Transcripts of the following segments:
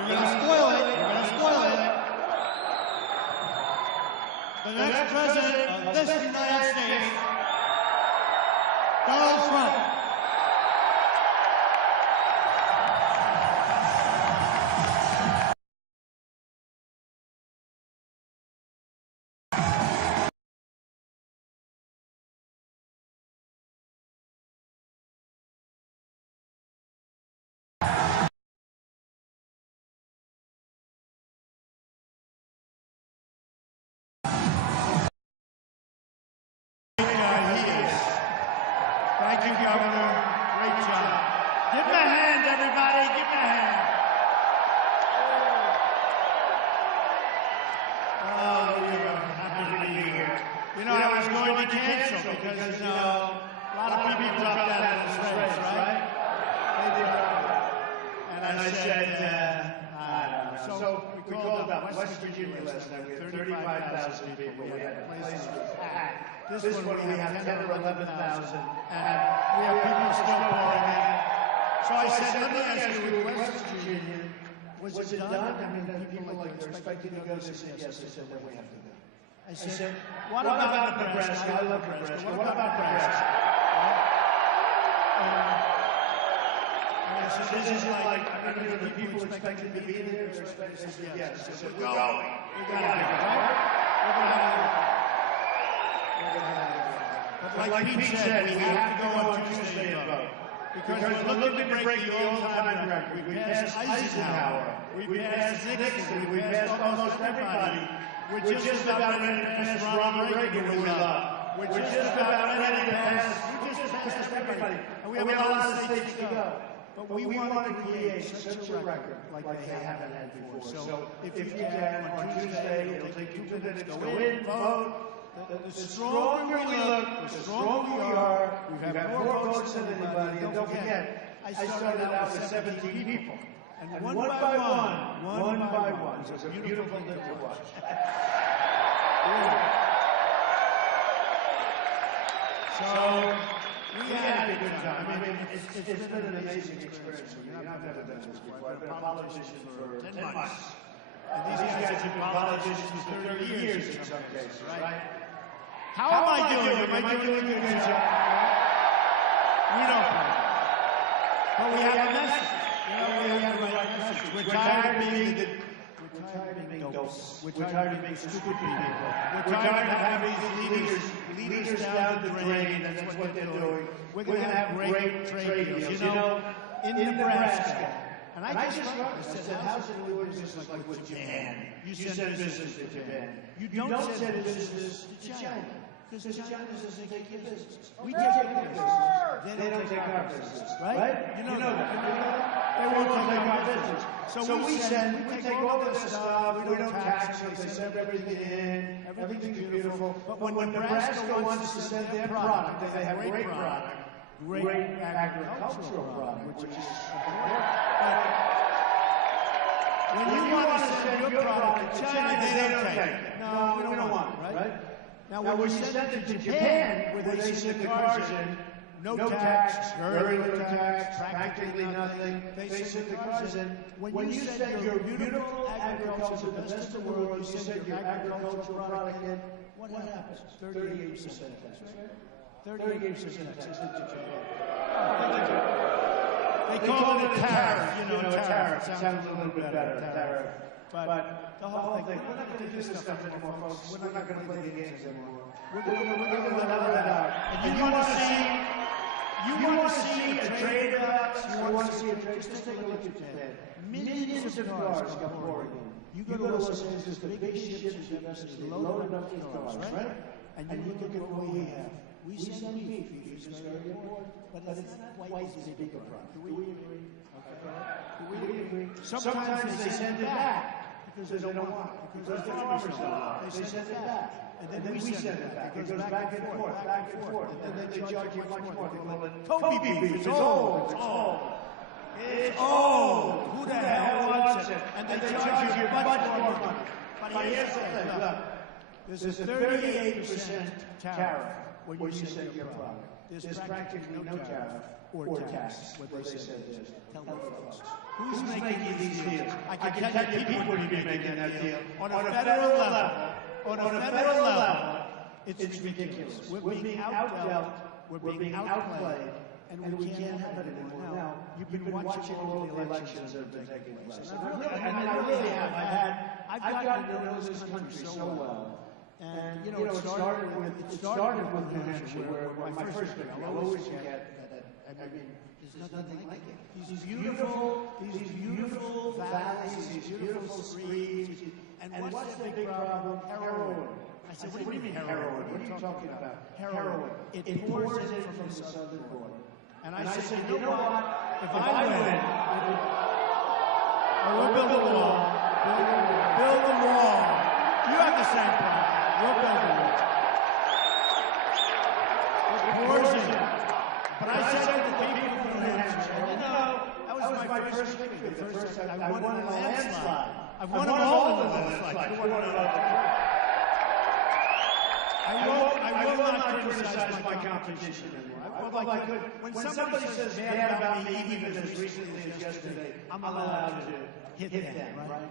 You're going to spoil it. You're going to spoil it. The next president of this United States, Donald Trump. Thank you, Governor. Great job. Give him a hand, everybody. Give him a hand. Oh, we're happy to be here. You know, I was going to cancel because, you know, a lot of people dropped out of this race, right? They did. And I said, I don't know. So we called up West Virginia last night. We had 35,000 people. We had the place was packed. This one we have 10 or 11,000, and we have people still pouring in. So I said, let me ask you, West Virginia, was it done? I mean, people like they're expecting to go. They said yes. I said, then we have to go. I said, what about Nebraska? I love Nebraska. What about Nebraska? And I said, this is like, I mean, the people expected to be there. They said yes. I said, we're going. We got to go, right? We're going to go. But like Pete said, we have to go on Tuesday and vote. Because we're looking to break the all-time record. We passed Eisenhower. We passed Nixon. We passed almost everybody. We're just about ready to pass Ronald Reagan, who we love. We're just about ready to pass. We just passed everybody. And we have a lot of states to go. But we want to create such a record like they haven't had before. So if you can, on Tuesday, it'll take 2 minutes. Go in, vote. The stronger we look, the stronger we are. We have more votes than anybody. And don't forget, I started out with 17 people. And one by one, it was a beautiful thing to watch. So we had a good time. I mean, it's been an amazing experience for me. I've never done this before. I've been a politician for 10 months. And these guys have been politicians for 30 years in some cases, right? How am I doing? Am I doing a good job? We don't know. But we have a message. You know, we have the right message. We're tired of being dopes. We're tired of being stupid people. We're tired of having these leaders down the drain, and that's what they're doing. We're going to have great trade deals. You know, in Nebraska. And I just said, how's it doing business like with Japan? You send business to Japan. You don't send business to China. Because China doesn't take your business. We take your business. They don't take our business. Right? You know that. They won't take our business. So we take all of this stuff. We don't tax it. They send everything in. Everything's beautiful. But when Nebraska wants to send their product, they have a great product. Great agricultural product, which is when you want to send your product to China, they don't take it. No, we don't want it, right? Now, when you send it to Japan, where they send the cars in, no tax, very little tax, practically nothing, they send the cars in. When you send your beautiful agriculture, the best in the world, you send your agricultural product in, what happens? 38% tax, right? 38% tax into Japan. They call it a tariff, you know, a tariff. Sounds a little bit better, tariff. But the whole thing, we're not going to do this stuff anymore, folks. We're not going to play the games anymore. We're going to let that out. And you want to see a trade route? You want to see a trade? Just take a look at Japan. Millions of cars come pouring in. You go to Los Angeles, the biggest ships and vessels, they load up with cars, right? And you look at what we have. We send beef, it's very important, but it's not quite as big a product. Do we agree? Do we agree? Sometimes they send it back because they don't want it. Because the farmers don't want it. They send it back. And then we send it back. It goes back and forth, back and forth. And then they charge you much more. They call it Kobe beef. It's old. It's old. It's old. Who the hell wants it? And they charge you much more money. But here's the thing. Look, there's a 38% tariff when you send your product. There's practically no tariff or tax, what they said is. Tell the folks. Who's making these deals. I can tell you people would be making that deal. On a federal level, it's ridiculous. We're being outdealt, we're being outplayed, and we can't have it anymore. Now, you've been watching all the elections that have been taking place. I really have. I've gotten to know this country so well. And, you know, it started with New Hampshire, where my first pick, I'll always forget that. I mean, there's nothing like it. These beautiful valleys, these beautiful streams. And what's the big problem? Heroin. I said, what do you mean heroin? What are you talking about? Heroin. It pours in from the southern border. And I said, you know what? If I win, we'll build a wall. Build a wall. You have the same problem. We'll build a wall. It pours in. But I said to the people from New Hampshire, you know, that was my first victory. The first time I won in a landslide. I've won them all in a landslide. I will not criticize my competition anymore. When somebody says bad about me, even as recently as yesterday, I'm allowed to hit them, right?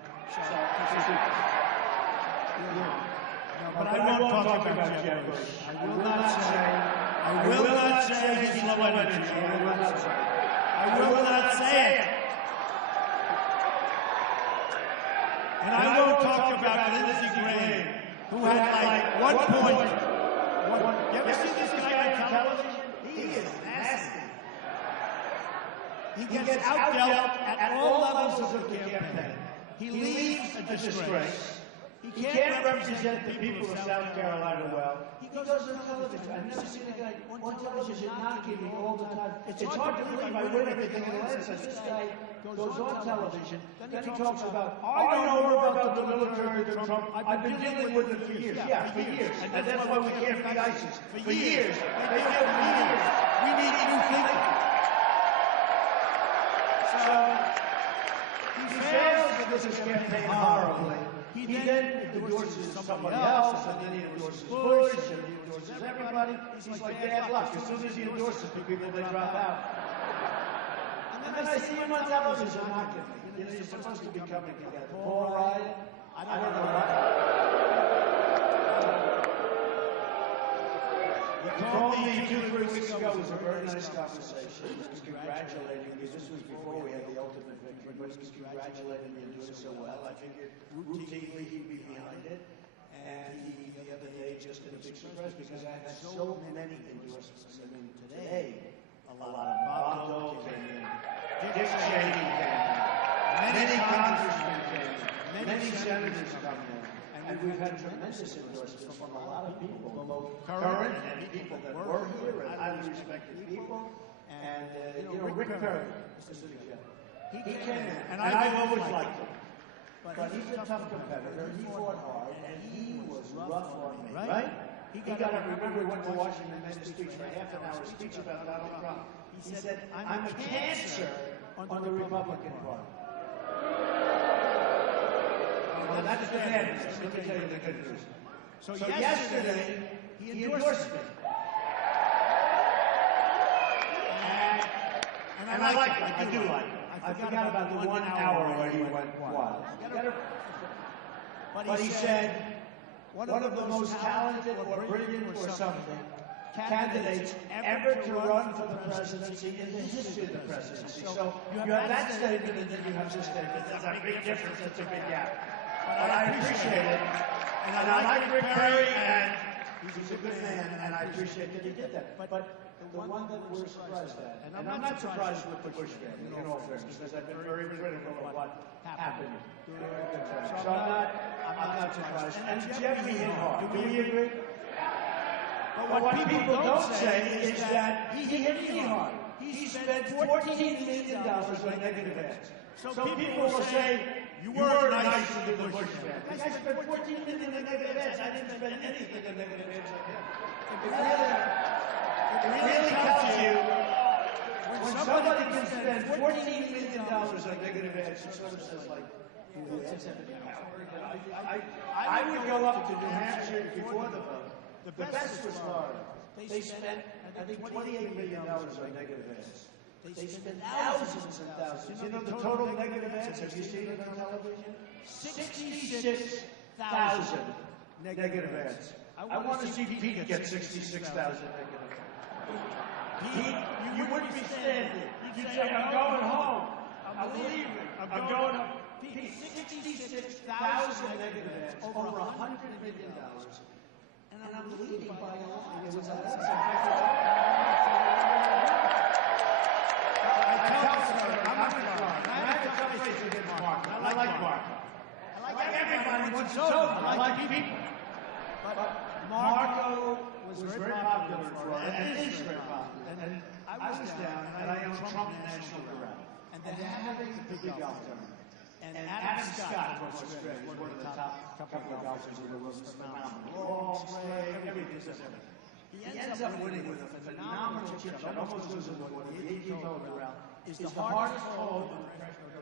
But I won't talk about Jeb Bush. I will not say he's low energy. I will not say it. And I won't talk about Lindsey Graham, who had like 1 point. You ever see this guy on television? He is nasty. He gets outdealt at all levels of the campaign. He leaves a disgrace. He can't represent the people of South Carolina well. He goes on television. I've never seen a guy on television knocking me all the time. It's hard to believe I win everything in the land. This guy goes on television, then he talks about, I know more about the military than Trump. I've been dealing with it for years. Yeah, for years. And that's why we can't beat ISIS. For years. They did for years. We need new thinking. So, he fails with this campaign horribly. He then endorses somebody else, and then he endorses Bush, and he endorses everybody. He's like bad luck. As soon as he endorses the people, they drop out. And then I see him on television knocking me. You know, you're supposed to be coming together. Paul Ryan, I don't know what. He called me 2-3 weeks ago. It was a very nice conversation. He was congratulating me. This was before we had the ultimate victory. He was congratulating me on doing so well. I figured routinely he'd be behind it. And he, the other day, just did a big surprise because I had so many endorsements. I mean, today, a lot of Bob Dole came in. Dick Cheney came in. Many congressmen came in. Many senators come in. And we've had tremendous endorsements from a lot of people, both current and people that were here and highly respected people. And, you know, Rick Perry, he came in, and I've always liked him. But he's a tough competitor. He fought hard, and he was rough on me, right? He got to remember, went to Washington and made a speech for a half-an-hour speech about Donald Trump. He said, I'm a cancer on the Republican Party. Well, that's the bad news. Let me tell you the good news. So yesterday, he endorsed me. And I like it. I do like it. I forgot about the 1 hour where he went wild. But he said, one of the most talented or brilliant or something candidates ever to run for the presidency in the history of the presidency. So you have that statement and then you have this statement. That's a big difference. That's a big gap. But I appreciate it. And I like Rick Perry, and he's a good man, and I appreciate that he did that. But the one that we're surprised at, and I'm not surprised with the Bush family, in all fairness, because I've been very critical of what happened. So I'm not surprised. And Jeff hit hard. Do we agree? But what people don't say is that he hit me hard. He spent $14 million on negative ads. So people will say, you weren't nice to the Bush family. I spent $14 million on negative ads. I didn't spend anything on negative ads like that. It really tells you when somebody can spend $14 million on negative ads, it sort of says like, I would go up to New Hampshire before the vote. The best was Florida. They spent, I think, $28 million on negative ads. They spend thousands and thousands. You know the total negative ads? Have you seen it on television? 66,000 negative ads. I want to see Pete get 66,000 negative ads. Pete, you wouldn't be standing. You'd say, I'm going home. I'm leaving. I'm going home. Pete, 66,000 negative ads, over $100 million. And I'm leaving by a line. It was a I like Mark. I like everybody wants soda. I like people. But Marco was very popular for us, and is very popular. And I was down, and I own Trump National Corral. And they're having a big golf tournament. And Adam Scott from Australia is one of the top couple of golfers in the world. Long play, everything. He ends up winning with a phenomenal chip shot. Almost loses the 18th hole of the round. Is the hardest hole on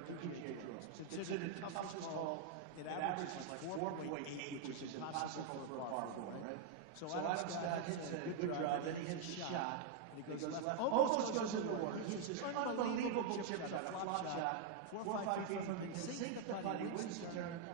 the PGA Tour. It's considered the toughest hole. It averages like 4.8, which is impossible for a par 4, right? So Adam Scott hits a good drive, then he hits a shot, and he goes left, almost goes in the water. He hits this unbelievable chip shot, a flop shot, 4 or 5 feet from him. He sinks the putt, he wins the tournament,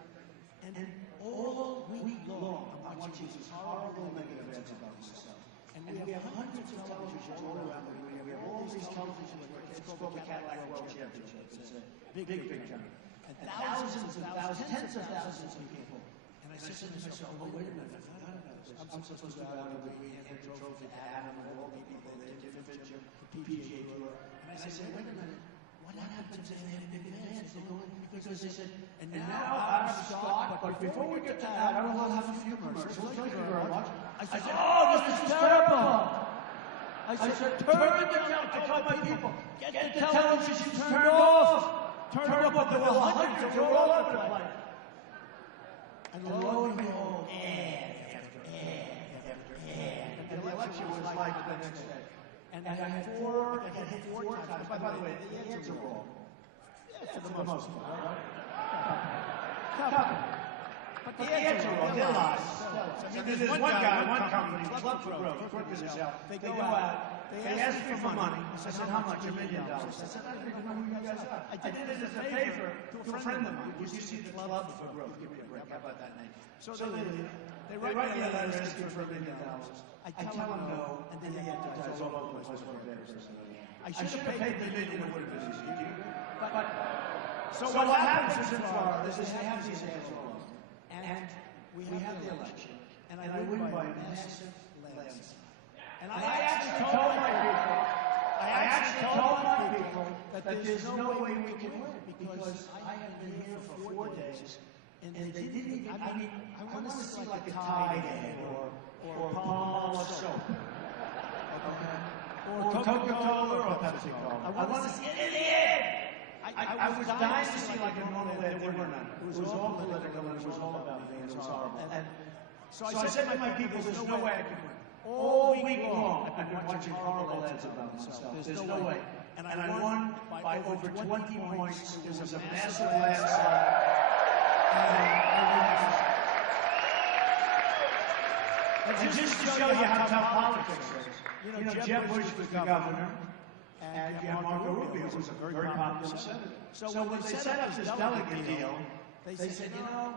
and all week long, I'm watching these horrible negative ads about himself. And we have hundreds of televisions all around the world. We have all these televisions where it's called the Cadillac World Championship. It's a big tournament. And thousands and thousands, tens of thousands of people. And I said to myself, oh, wait a minute, I forgot about this. I'm supposed to go out every week and hand the trophy to Adam and all the people that did the PGA Tour. And I said, wait a minute, what happens if they have big fans? They go in because they said, and now I'm Scott, but before we get to that, I will have a few commercials. Thank you very much. I said, oh, this is terrible. I said, turn it down. I told my people, get the television turned off. Turn it up, there were hundreds, they were all over the place. And lo and behold, ad after ad after ad. And the election was like the next day. And I had hit four times. By the way, the ads are wrong. Yeah, for the most part, right? But the ads are wrong. They're lies. I mean, there's one guy, one company, Club for Growth, crooked as hell. They go out, they ask me for money. I said, how much? $1 million. I said, I don't even know who you guys are. I did it as a favor to a friend of mine. Would you see the Club for Growth? Give me a break. How about that name? So they write me a letter asking for $1 million. I tell them no, and then they advertise all over the place for a bad person. I should have paid the $1 million. It would have been easy. But so what happens in Florida is they have these ads all over. And we have the election, and I win by a massive landslide. And I actually told my people that there's no way we can win because I have been here for 4 days, and they didn't even, I mean, I want to see like a Tide ad or Palmolive soap, okay? Or Coca-Cola or Pepsi-Cola. I want to see it in the ad. I was dying to see like a normal ad. They were not. It was all political and it was all about me and it was horrible. And so I said to my people, there's no way I can win. All week long, I've been watching horrible ads about myself. There's no way. And I won by over 20 points. It was a massive landslide. And just to show you how tough politics is, you know, Jeb Bush was the governor. And you have Marco Rubio, who's a very popular senator. So when they set up this delegate deal, they said, you know,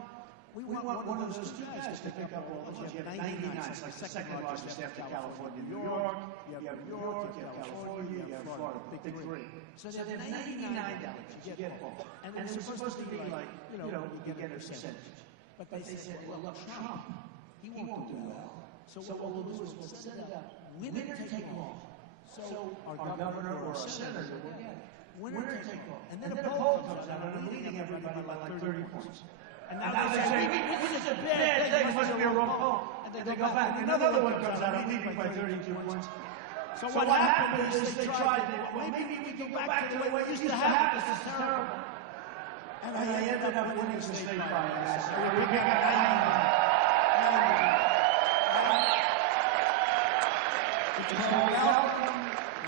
we want one of those two guys to pick up all those. You have 99, it's like the second largest after California, New York, you have New York, you have California, you have Florida, big three. So they have 99 delegates, you get all. And it's supposed to be like, you know, you get a percentage. But they said, well, look, Trump, he won't do well. So what we'll do is we'll send it out, winner take all. So our governor or our senator will get it. Winner take all. And then a poll comes out and I'm leading everybody by like 30 points. And now they say, this is a bad thing, it must be a wrong poll. And then they go back. Another one comes out, I'm leading by 32 points. So what happened is they tried, well, maybe we can go back to the way it used to happen. This is terrible. And I ended up winning the state finals. We got 99.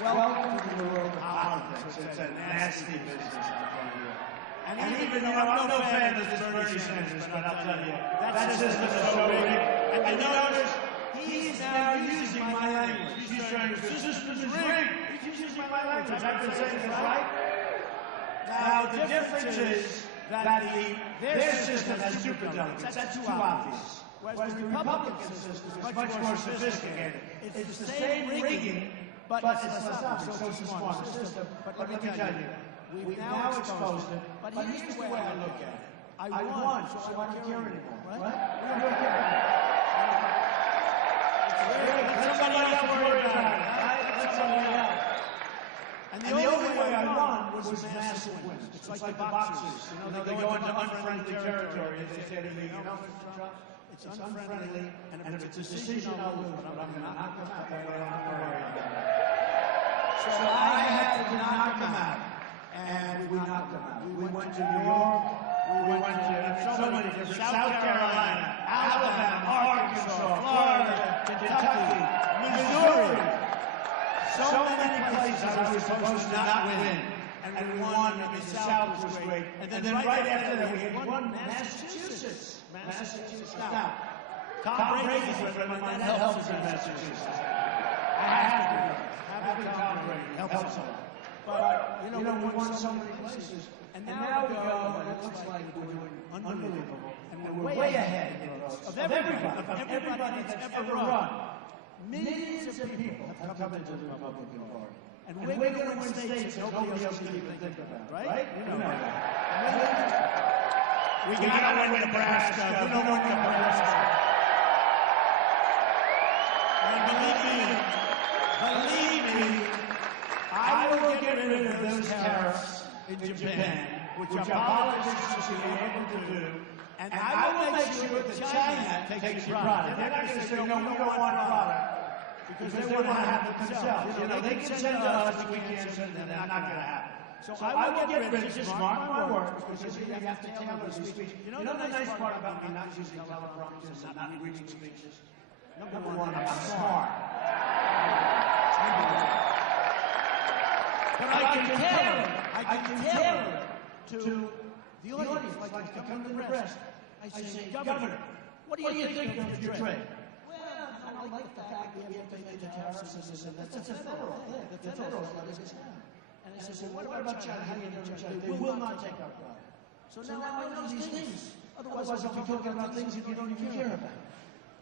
Welcome to the world of politics. It's a nasty business, I'm telling you. And even though I'm no fan of this Bernie Sanders, but I'll tell you, that system is so rigged. And you notice, he's now using my language. He's trying to, the system is rigged. using my language. I've been saying this, right? Now, the difference is that their system has superdelegates. That's too obvious. Whereas the Republican system is much more sophisticated. It's the same rigging, but it's less obvious. So it's a smarter system. But let me tell you, we've now exposed it. But here's the way I look at it. I won, so I don't care anymore. Right? We don't care anymore. Let somebody else worry about it. Right? Let somebody else. And the only way I won was massive wins. It's like the boxers. You know, they go into unfriendly territory and they say to me, you know, Mr. Trump, it's unfriendly, and if it's a decision, I'll lose, but I'm going to knock them out. That way I don't have to worry about it. So I had to knock them out, and we knocked them out. We went to New York, we went to so many different, South Carolina, Alabama, Arkansas, Florida, Kentucky, Missouri. So many places I was supposed to not win, and we won, and the South was great. And then right after that, we had won Massachusetts. Now, Tom Brady's with them, and that helps in Massachusetts. I have to do it. Having Tom Brady helps a lot. But, you know, we won so many places, and now we go, and it looks like we're doing unbelievable, and we're way ahead of everybody that's ever run. Millions of people have come into the Republican Party. And we're going to win states that nobody else can even think about, right? You know that. We got to win Nebraska. We don't win Nebraska. And believe me, I will get rid of those tariffs in Japan, which our politicians should be able to do. And I will make sure that China takes your product. They're not going to say, no, we don't want a product. Because they want to have it themselves. You know, they can send to us, we can't send to them. That's not going to happen. So I will get rid of just mark my words, because you have to tailor the speech. You know the nice part about me not using teleprompters and not reading speeches? Number one, I'm smart. But I can tailor it to the audience. Like I come to Nebraska, I say, Governor, what do you think of your trade? I like the fact that we have to pay the tariffs and that's a federal thing. The federal let us down. And I said, well, what about China? How do you know China? They will not take our product. So now I know these things. Otherwise, I'll be talking about things that you don't even care about.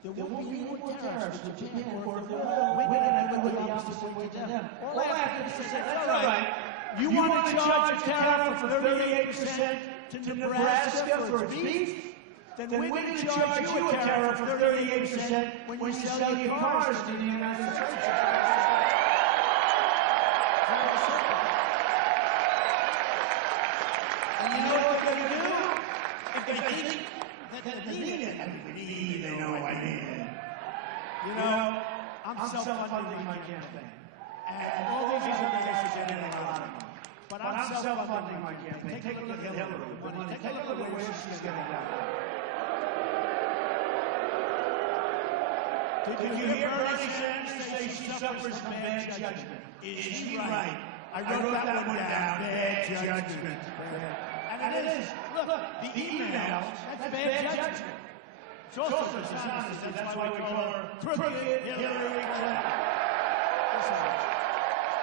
There won't be more tariffs to Japan, or if there will, we're going to go the opposite way to them. All I have to say, that's all right. You want to charge a tariff of 38% to Nebraska for its beef? Then we're going to charge you a tariff of 38% when you sell your cars to the United States. And you know what they're going to do? If they think that they need it, they know I need it. You know, I'm self-funding my campaign. And all these organizations are getting a lot of money. But I'm self-funding my campaign. Take a look at Hillary. Take a look at where she's getting that. Did you hear Bernie Sanders say she suffers from bad judgment? Is she right? I wrote that one down. Bad judgment. And it is. Look, the emails, that's bad judgment. It's also dishonest. That's why we call her crooked Hillary Clinton.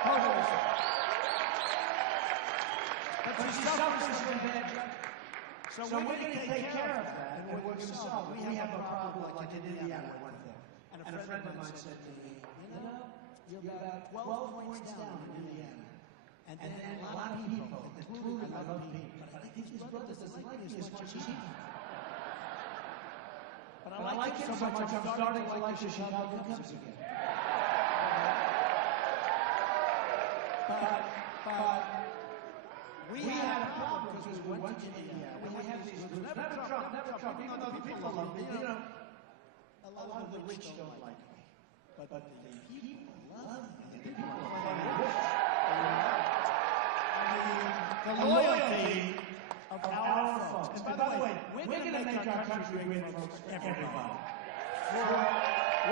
Hold on a second. But she suffers from bad judgment. So we're going to take care of that, and we're going to solve it. We have a problem like in Indiana one day. And a friend of mine said to me, you know, you're about 12 points down in Indiana. And then a lot of people, including I love people, but I think his brother doesn't like me as much as he does. But I like him so much, I'm starting to like the Chicago Cubs again. But we had a problem because we went to Indiana. We have these groups. Never Trump. People love me. You know, a lot of the rich don't like me. But the people love me. The people love me. The loyalty of our folks. And by the way, we're going to make our country great, folks, for everybody. For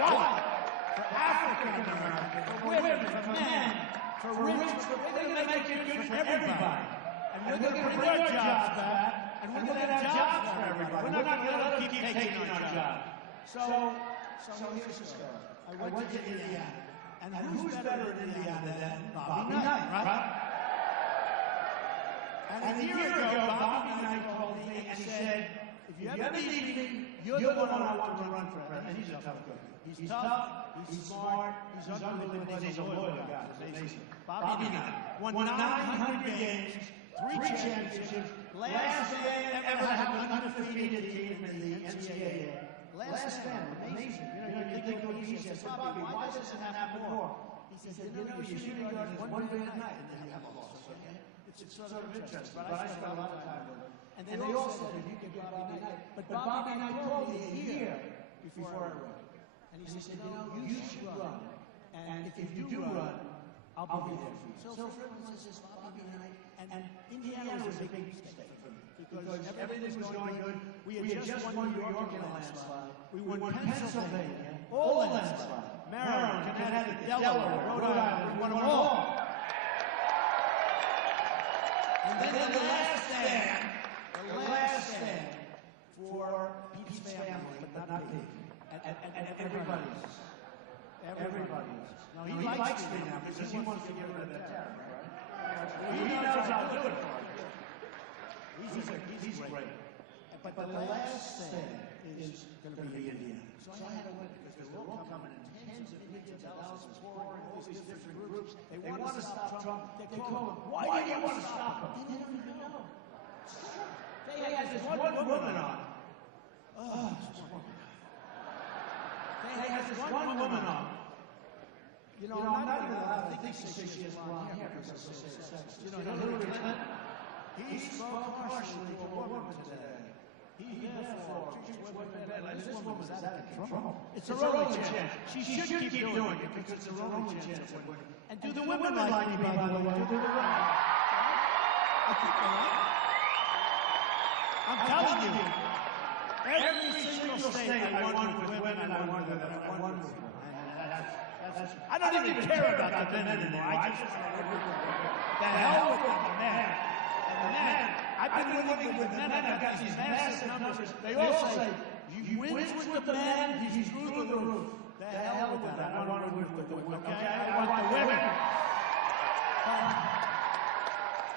one, for African Americans, for women, for men, for rich, we're going to make it good for everybody. And we're going to bring our jobs back, and we're going to have jobs for everybody. We're not going to let them keep taking our jobs. So here's the story. I went to Indiana, And who's better in Indiana than Bobby Knight, right? And a year ago, Bobby Knight called me and he said, if you ever need me, you're the one I want to run for president. And he's a tough guy. He's tough, he's smart, he's unbelievable, he's a loyal guy. It's amazing. Bobby Knight won 900 games, 3 championships, last man ever to have an undefeated team in the NCAA. Last man, amazing. You think go easy. I said, Bobby, why doesn't that happen more? He said, your shooting guard is one great night, and then you have a loss. It's sort of interesting, but I spent a lot of time with him. And they all said, if you could get Bobby Knight. But Bobby Knight called me a year before I ran. And he said, you should run. And if you do run, I'll be there for you. So for everyone says Bobby Knight, and Indiana was a big mistake for me. Because everything was going good. We had just won New York in a landslide. We won Pennsylvania, all landslide. Maryland, Connecticut, Delaware, Rhode Island, we won them all. And then the last stand for Pete's family, but not me. And everybody else. Everybody else. No, he likes me now because he wants to get rid of that tariff, right? He knows I'll do it for him. He's great. But the last stand is going to be Indiana. So I had to win because they're all coming in tens of millions of thousands, pouring all these different groups. They want to stop Trump. They call him, why do you want to stop him? They don't even know. They had this one woman on. Oh, this one. They had this one woman on. You know, I'm not even allowed to think she has blonde hair because they say it's sexist. You know, Hillary Clinton, he spoke harshly to a woman today. He therefore treats women badly. This woman is out of control. It's her only chance. She should keep doing it because it's her only chance of winning. And do the women like me, by the way? Do the women? I think they like me. I'm telling you, every single state I won with women, I won with them. I won with them. I don't even care about the men anymore. I just want to win with them. The hell with the men. And the men, I've been winning with men. I've got these massive numbers. They all say, you win with the men, he's through the roof. The hell with that. I want to win with the women. Okay? I want the women.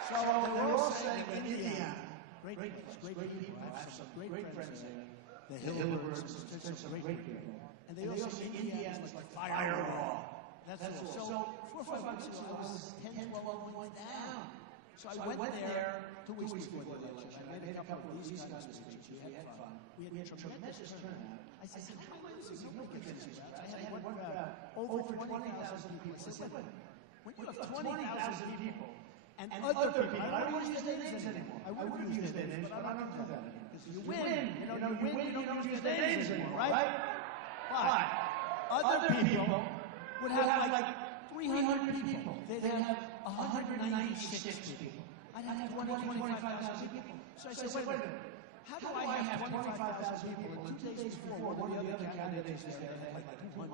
So they're all saying Indiana. Great place, great people. I have some great friends there. The Hillbirds, some great people. And they also say Indiana's like firewall. That's all. So 4 or 5 months ago, I was 10, 12 points down. So I went there 2 weeks before the election. I made a couple of these guys' speeches. We had fun. We had tremendous turnout. I said, how am I losing? Nobody gets these guys. I had one over 20,000 people. I said, when you have 20,000 people, and other people, I don't use their names anymore. I would use their names, but I don't do that anymore. Because you win, you don't use their names anymore, right? But other people would have like 300 people. They'd have 196 people. I'd have 25,000 people. So I said, wait a minute. How do I have 25,000 people and 2 days before one of the other candidates there had like 200?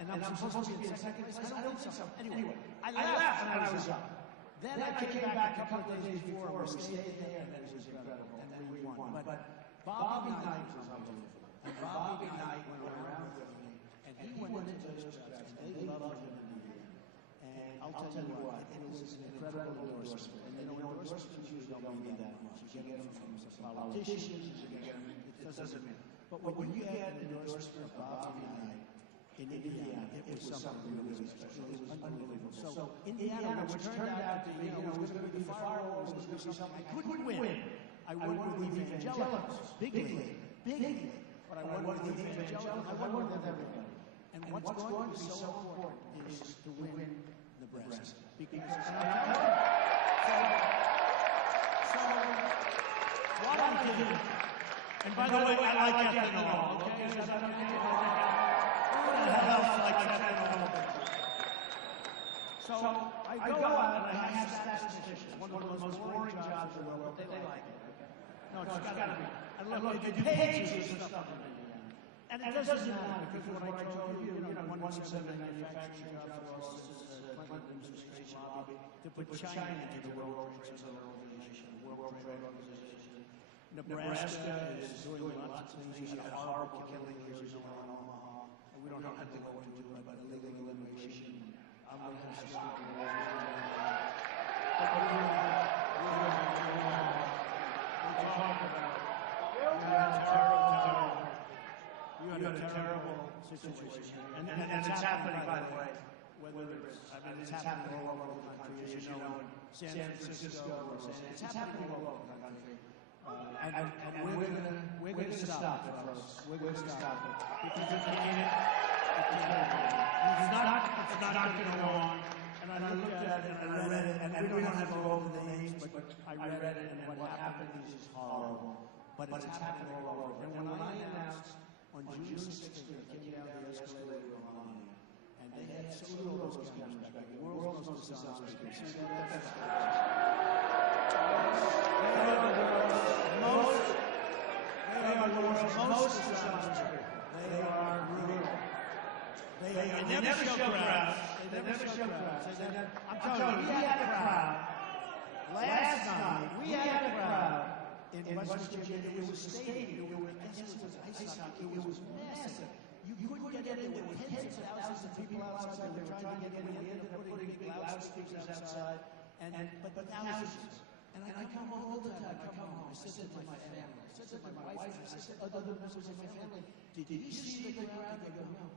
And I'm supposed to be in second place? I don't think so. Anyway, I laughed and I was up. Then I came back a couple of days before, we stayed there, and it was incredible, and then we won. But Bobby Knight was unbelievable. And Bobby Knight went around with me, and he went into those crowds, and they loved him in the end. And I'll tell you what, it was an incredible endorsement. And you know, endorsements usually don't mean that much. You get them from some politicians, you get them, it doesn't mean. But when you get an endorsement of Bobby Knight, in Indiana, it was something really special. It was unbelievable. So Indiana, which turned out to be, it was going to be the firewall, it was going to be something I couldn't win. I won with the evangelicals, big league. But I won with the evangelicals, I won with everybody. And what's going to be so important is to win Nebraska. Because, so what I did, and by the way, I like ethanol, okay? Is that okay? So I go out and I have statisticians, one of the most boring jobs in the world. They like it. No, it's got to be. I look at pages and stuff in Indiana. And it doesn't matter because what I told you, one said the manufacturing jobs are also Clinton administration lobby to put China into the World Trade Organization, World Trade Organization. Nebraska is doing lots of things. You got horrible killing years in Omaha. We don't have to go into it, but illegal immigration. You had a terrible situation. And it's happening, by the way. Whether it's happening all over the country, as you know, in San Francisco, it's happening all over the country. And we're going to stop it, folks. We're going to stop it. Because it's not going to go on. And I looked at it and I read it, and we don't have to go over the names, but I read it, and what happened is horrible. But it's happening all over. And when I announced on June 6th that I came down the escalator with Melania, and they had some of those cameras back, the world's most dishonest people. See, that's most dishonest people. They are brutal. They never show crowds. They never show crowds. I'm telling you, we had a crowd. Last night, we had a crowd in West Virginia. It was a stadium. I guess it was ice hockey. It was massive. You couldn't get in. There were tens of thousands of people outside. They were trying to get in. We ended up putting big loudspeakers outside. But thousands. And I come home all the time. I come home. I sit with my family. I sit with my wife. I sit with other members of my family. Did you see the crowd? They go, no.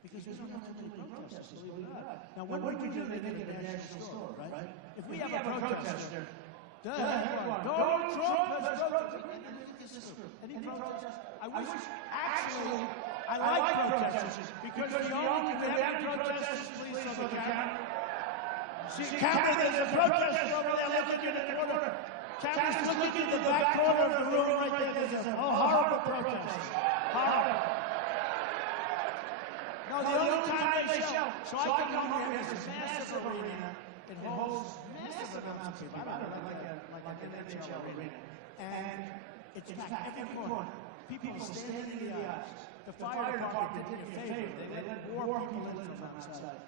Because we don't have too many protesters, believe it or not. Now, what we do, they make it a national story, right? If we have a protester, Donald Trump has protested. Any protest? I like protesters because you only can have protesters, please, on the camera. See, camera, there's a protester over there looking in the corner. Camera's looking in the back corner of the room right there. There's a horrible protest. Horrible. No, the only time they show. So I come home here, there's this massive arena. It holds massive amounts of people. I don't know, like an NHL arena. And it's packed every corner. People standing in the aisles. The fire department did me a favor. They let more people in from outside.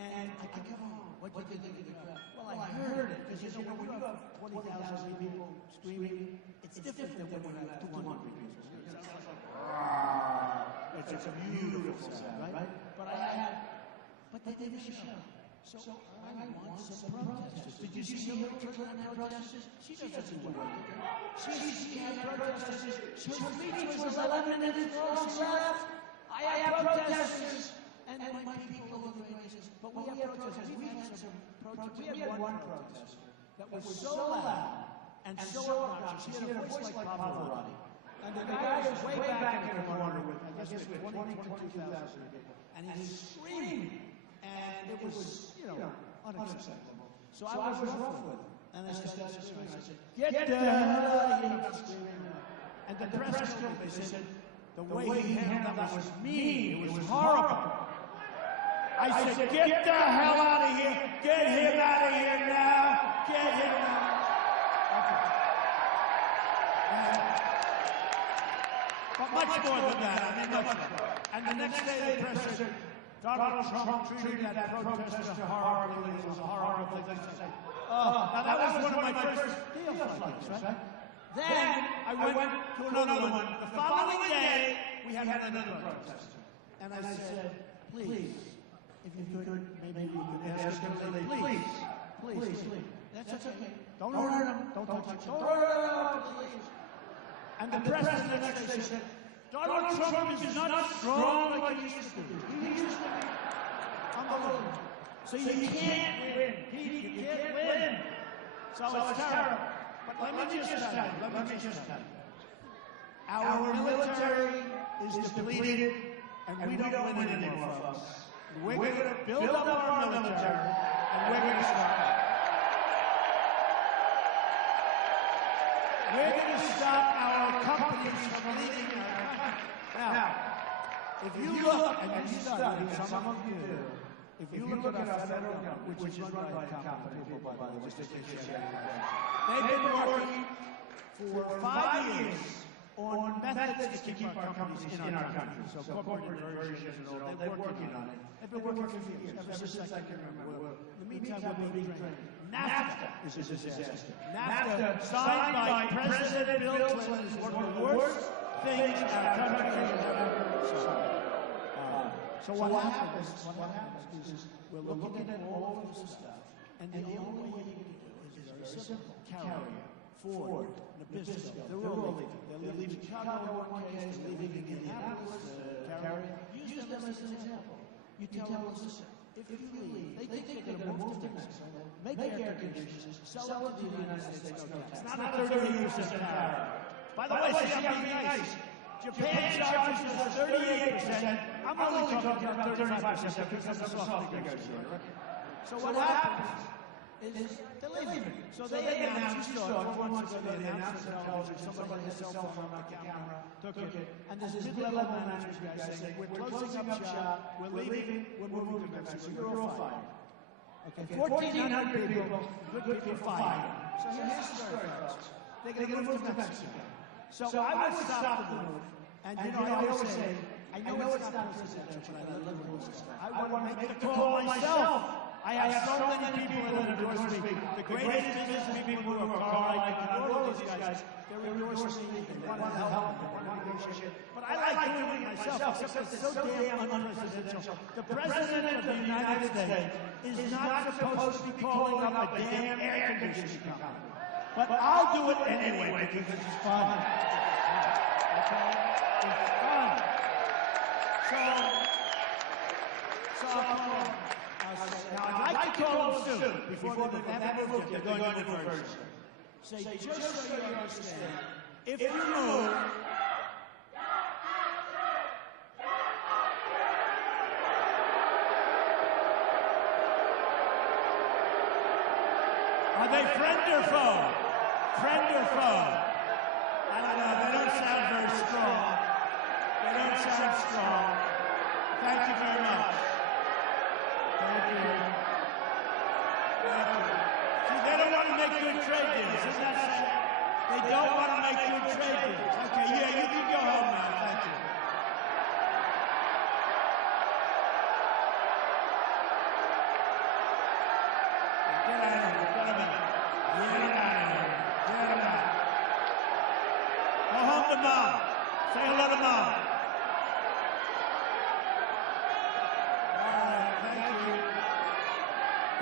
And I come home. What did you think of the crowd? Well, I heard it. Because, you know, when you have 20,000 people screaming, it's different than when you have 200 people. It's a beautiful sound, right? But they didn't show. So I want some protesters. Did you see her turn on protesters? She doesn't do it. She had protesters. Her speech was 11 minutes long. She left. I have protesters. And my people are the races. But we have protesters. We've had some protesters. We had one protester that was so loud and so obnoxious. He had a voice like Paul Ryan. And the guy was way back in the corner with, I guess, with 22,000 people. And he's screaming. And it was, you know, unacceptable. So I was rough with him. And I started screaming. I said, get the hell out of here. And the press told me, they said, the way he handled that was mean. It was horrible. I said, get the hell out of here. Get him out of here now. Get him out. But much more than that. I mean, much more. And the next day, the press said, Donald Trump treated that protester horribly. It was a horrible thing to say. Now, that was one of my first deals like this, right? Then I went to another one. The following day, we had another protester. And I said, please, if you could, maybe you could ask him to leave. Please. That's okay. Don't hurt him. Don't touch him. Don't hurt him, please. And the press the next day said, Donald Trump is not strong like he used to be. He used to be unbelievable. So you can't win. You can't win. So it's terrible. But let me just tell you. Our military is depleted, and we don't win anymore, folks. We're going to build up our military, and we're going to stop it. We're going to stop our companies from leaving our country. Now, if you look, and you study, some of you do, if you look at our federal government, which is run by incompetent people, by the way, just to share they've been working for 5 years on methods to keep our companies in our country. So corporate diversions and all, they're working on it. They've been working for years, ever since I can remember. In the meantime, we're being trained. NAFTA is a disaster. NAFTA, signed by President Bill Clinton, is one of the worst things our country has ever seen. So what happens is we're looking at all of this stuff, and the only way you can do it is very simple. Carrier, Ford, Nebraska, they're all leaving. They're leaving Chicago in one case, they're leaving Indianapolis, Carrier. Use them as an example. You tell them, listen, if you leave, they think they're going to move to Mexico, make air conditioners, sell it to the United States, no tax. Not a 38% tariff. By the way, see, I'm being nice. Japan charges us 38%. I'm only talking about 35% because I'm a soft negotiator. So what happens is they're leaving. So they announced, you saw it 4 months ago, they announced on television, somebody had a cell phone on the camera, took it, and there's mid-level managers guys saying, we're closing up shop, we're leaving, we're moving to Mexico, you're all fired. Okay, 1,400 people, good people fired. So here's the story, folks. They're going to move to Mexico. So I would stop the move, and you know, I always say, I know it's not presidential, but I love the stuff. I want to make the call myself. I have so many people that endorse me. The greatest business people who are Carl, all these guys, they're endorsing me. They want to help. They want to negotiate. But I like doing it myself, except it's so damn unpresidential. The President of the United States is not supposed to be calling up a damn air conditioning company. But I'll do it anyway because it's fun. Okay? It's fun. So I'll call them. Now, I'd like to call them soon, before they haven't moved yet, they're going to diversion. Say, just so you understand, if you move, are they friend or foe? Friend or foe? I don't know, they don't sound very strong. They don't sound strong. Thank you very much. Thank you. Thank you. See, they don't want to make good trade deals, isn't that sad? They don't want to make good trade deals. Okay, yeah, you can go home now. Thank you. Get out of here. Get him out. Get out of here. Get him out. Go home to Mom. Say hello to Mom.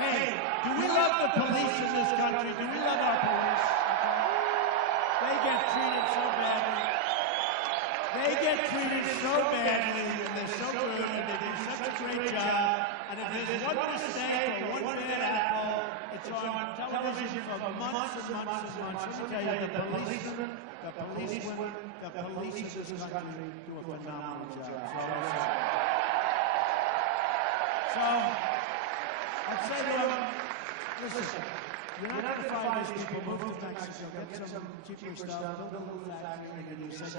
Hey, do we love the police in this country? Do we love our police? They get treated so badly. They get treated so badly, and they're so good, and they do such a great job. And if there's one mistake or one bad apple, it's on television for months and months and months. Let me tell you, the policemen, the police in this country do a phenomenal job. So I'd say to them, listen, you're not going to find these people, move to Mexico, get some cheaper stuff, build a little factory, and you say,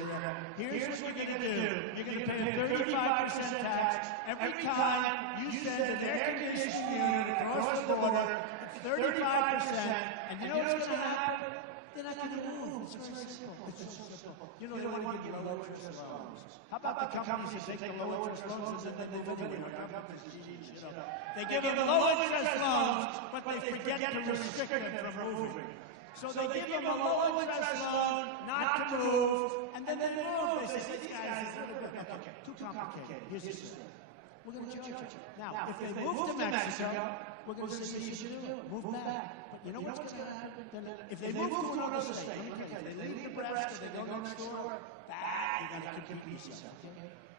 here's what you're going to do. You're going to pay 35% tax every time you send an air conditioning unit across the border. It's 35%, and you know what's going to happen? They're not going to move. It's very simple. It's so simple. You know, they want to give low interest loans. How about the companies that take the low interest loans and then they move anyway? They give them the low interest loans, but they forget to restrict them from moving. So they give them a low interest loan not to move, and then they move. They say, these guys are really good. Okay, too complicated. Here's the system. We're going to charge you. Now, if they move to Mexico, we're going to say you should do it. Move back. But you know what's going to happen? If they move to another state, they leave Nebraska, they go next door, you got to compete yourself.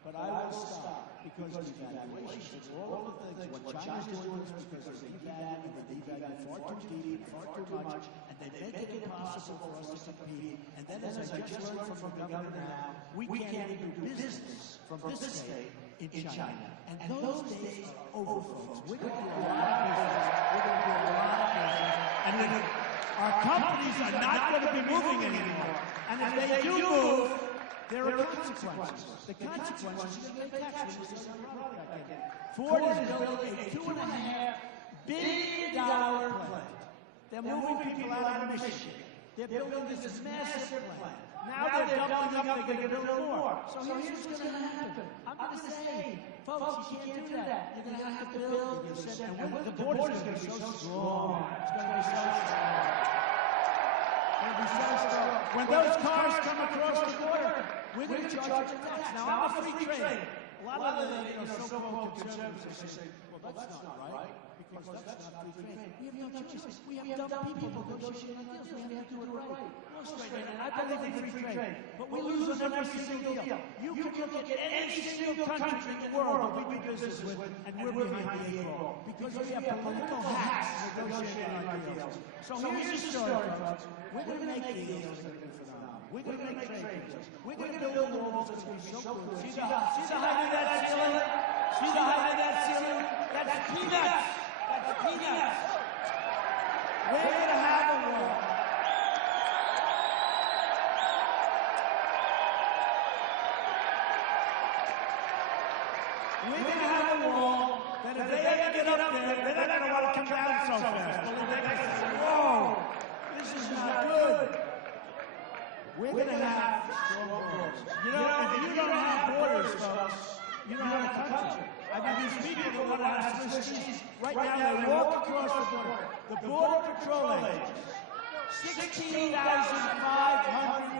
But I will stop because of evaluations, all of the things. What China's doing is because they devalue, and they devalue far too deep, far too much, and they make it impossible for us to compete. And then, as I just learned from the governor now, we can't even do business from this state in China. And those days are over, folks. We're going to do a lot of business. We're going to do a lot of business. And then our companies are not going to be moving anymore. And if they do move, there are consequences. The consequences are they tax rates on the product again. Ford is building a $2.5 billion plant. They're moving people out of Michigan. They're building this massive plant. Now they're doubling up, they're going to build more. So here's what's going to happen. I'm going to say, folks, you can't do that. You're going to have to build. And the border's going to be so strong. It's going to be so strong. When those cars come across the border, we're going to charge them tax. Now, I'm a free trader. A lot of the so-called conservatives say, well, that's not right, because that's not free trade. We have no choice. We have dumb people negotiating deals. We have to do it right. And I believe in free trade, but we lose on every single deal. You can look at any single country in the world that we do business with, and we're behind the eight ball, because we have political hacks negotiating our deals. So here's the story, folks. We're going to make deals that are good for them. We're going to make trade deals. We're going to build walls that's going to be so good. See the height of that ceiling? See the height of that ceiling? That's peanuts. That's peanuts. We're going to have a wall. We're going to have a wall that if they ever get up there, they're not going to want to come down so fast. They're going to say, whoa, this is not good. We're going to have strong borders. You know, if you don't have borders, folks, you don't have a country. I mean, these people that want to have Swiss cheese, right now they walk across the border. The Border Patrol agents, 16,500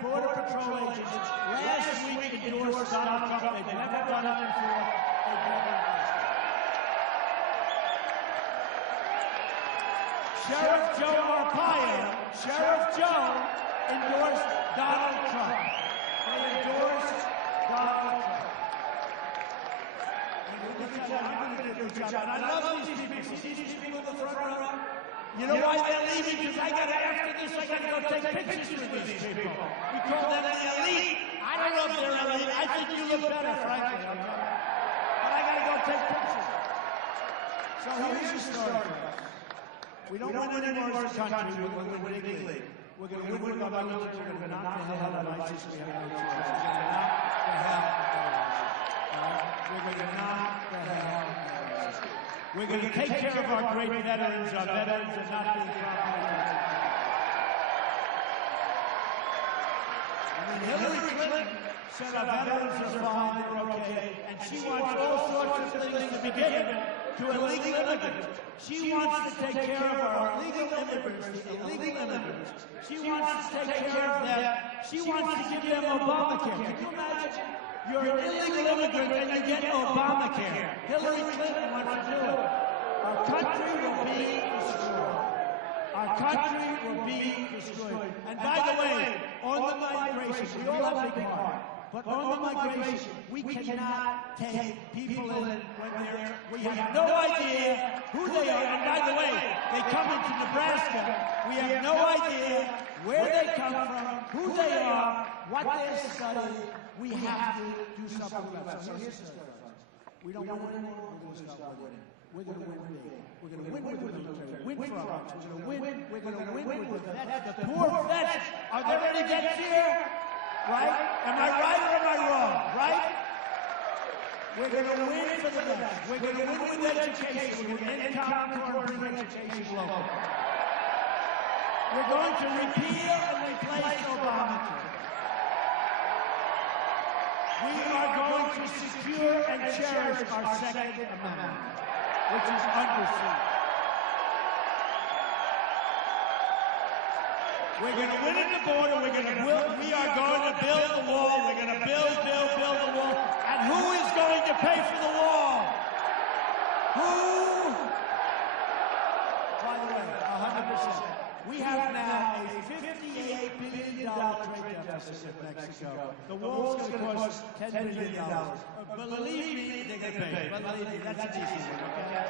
Border Patrol agents last week endorsed Donald Trump. They've never done it before. Sheriff Joe Arpaio, Sheriff Joe, endorsed Donald Trump. They endorsed Donald Trump. I'm going to do a good job. And I love these people. See these people in the front row? You know why they're leaving? Because after this, I got to go take pictures with these people. We call them the elite. I don't know if they're elite. I think you look better, frankly. But I got to go take pictures. So here's the story. We don't win any more as a country. We're going to win big league. We're going to win with our military. We're going to knock the hell out of ISIS. We have no choice. We're going to knock the hell out of ISIS. We're going to knock the hell out of ISIS. We're going to take care of our great veterans. Our veterans are not being compromised. I mean, Hillary Clinton said our veterans are fine, they're okay, and she wants all sorts of things to be given to illegal immigrants. She wants to take care of our illegal immigrants, the illegal immigrants. She wants to take care of them. She wants to give them Obamacare. Can you imagine? You're an illegal immigrant and you get Obamacare. Hillary Clinton wants to do it. Our country will be destroyed. Our country will be destroyed. And by the way, on the migration, we all have a big heart. But on the migration, we cannot take people in when we have no idea who they are. And by the way, they come into Nebraska. We have no idea where they come from, who they are, what they're studying. We have to do something about it. So here's the story, folks. We don't win anymore. We're going to start winning. We're going to win big. We're going to win with the military. Win for our rights. We're going to win with the vets. The poor vets. Are there any vets here? Right? Am I right or am I wrong? Right? We're going to win for the vets. We're going to win with education. We're going to end Concord and bring education local. We're going to repeal and replace Obamacare. We are going to secure and cherish our Second Amendment, which is under siege. We're going to win at the border. We are going to build the wall. We're going to build the wall. And who is going to pay for the wall? Who? By the way, 100%. We have now a $58 billion trade deficit with Mexico. The wall's going to cost $10 billion. Believe me, they're going to pay. Believe me, that's easy. Okay?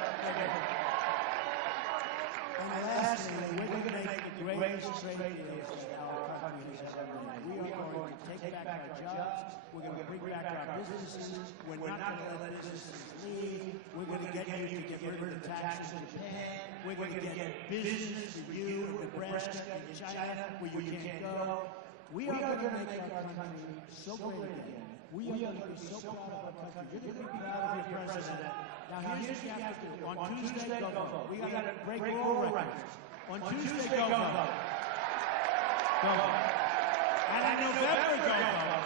And lastly, we're going to make the greatest trade deals our country has ever made. We are going to take back our jobs. We're going to bring back our businesses. We're not going to let businesses leave. We're going to get you to get rid of the taxes in Japan. We're going to get business for you in Nebraska and China where you can't go. We are going to make our country so great again. We are going to be so proud of our country. You're going to be proud of your president. Now here's what you have to do. On Tuesday, go vote. We got to break all records. On Tuesday, go vote. Go vote. And in November, go vote.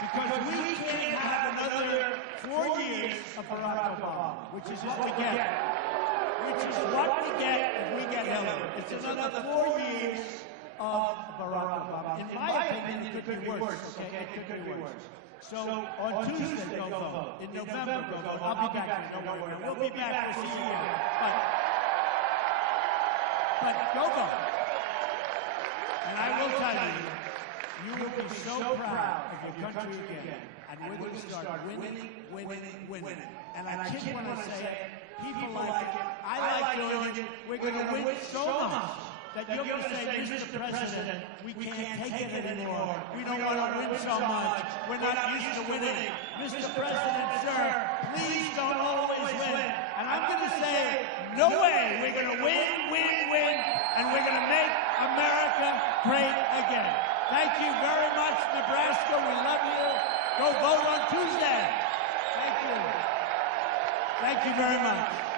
Because we can't have another 4 years of Barack Obama, which is what we get. Which is what we get if we get Hillary. It's another 4 years of Barack Obama. In my opinion, it could be worse. Okay, it could be worse. So on Tuesday, go vote. In November, go vote. I'll be back here. Don't worry. We'll be back. We'll see you again. But go vote. And I will tell you, you will be so proud of your country again. And we're going to start winning. And I kid when I say it, people like it, I like doing it. We're going to win so much that you're going to say, Mr. President, we can't take it anymore. We don't want to win so much. We're not used to winning. Mr. President, sir, please don't always win. And I'm going to say, no way. We're going to win, and we're going to make America great again. Thank you very much, Nebraska. We love you. Go vote on Tuesday. Thank you. Thank you very much.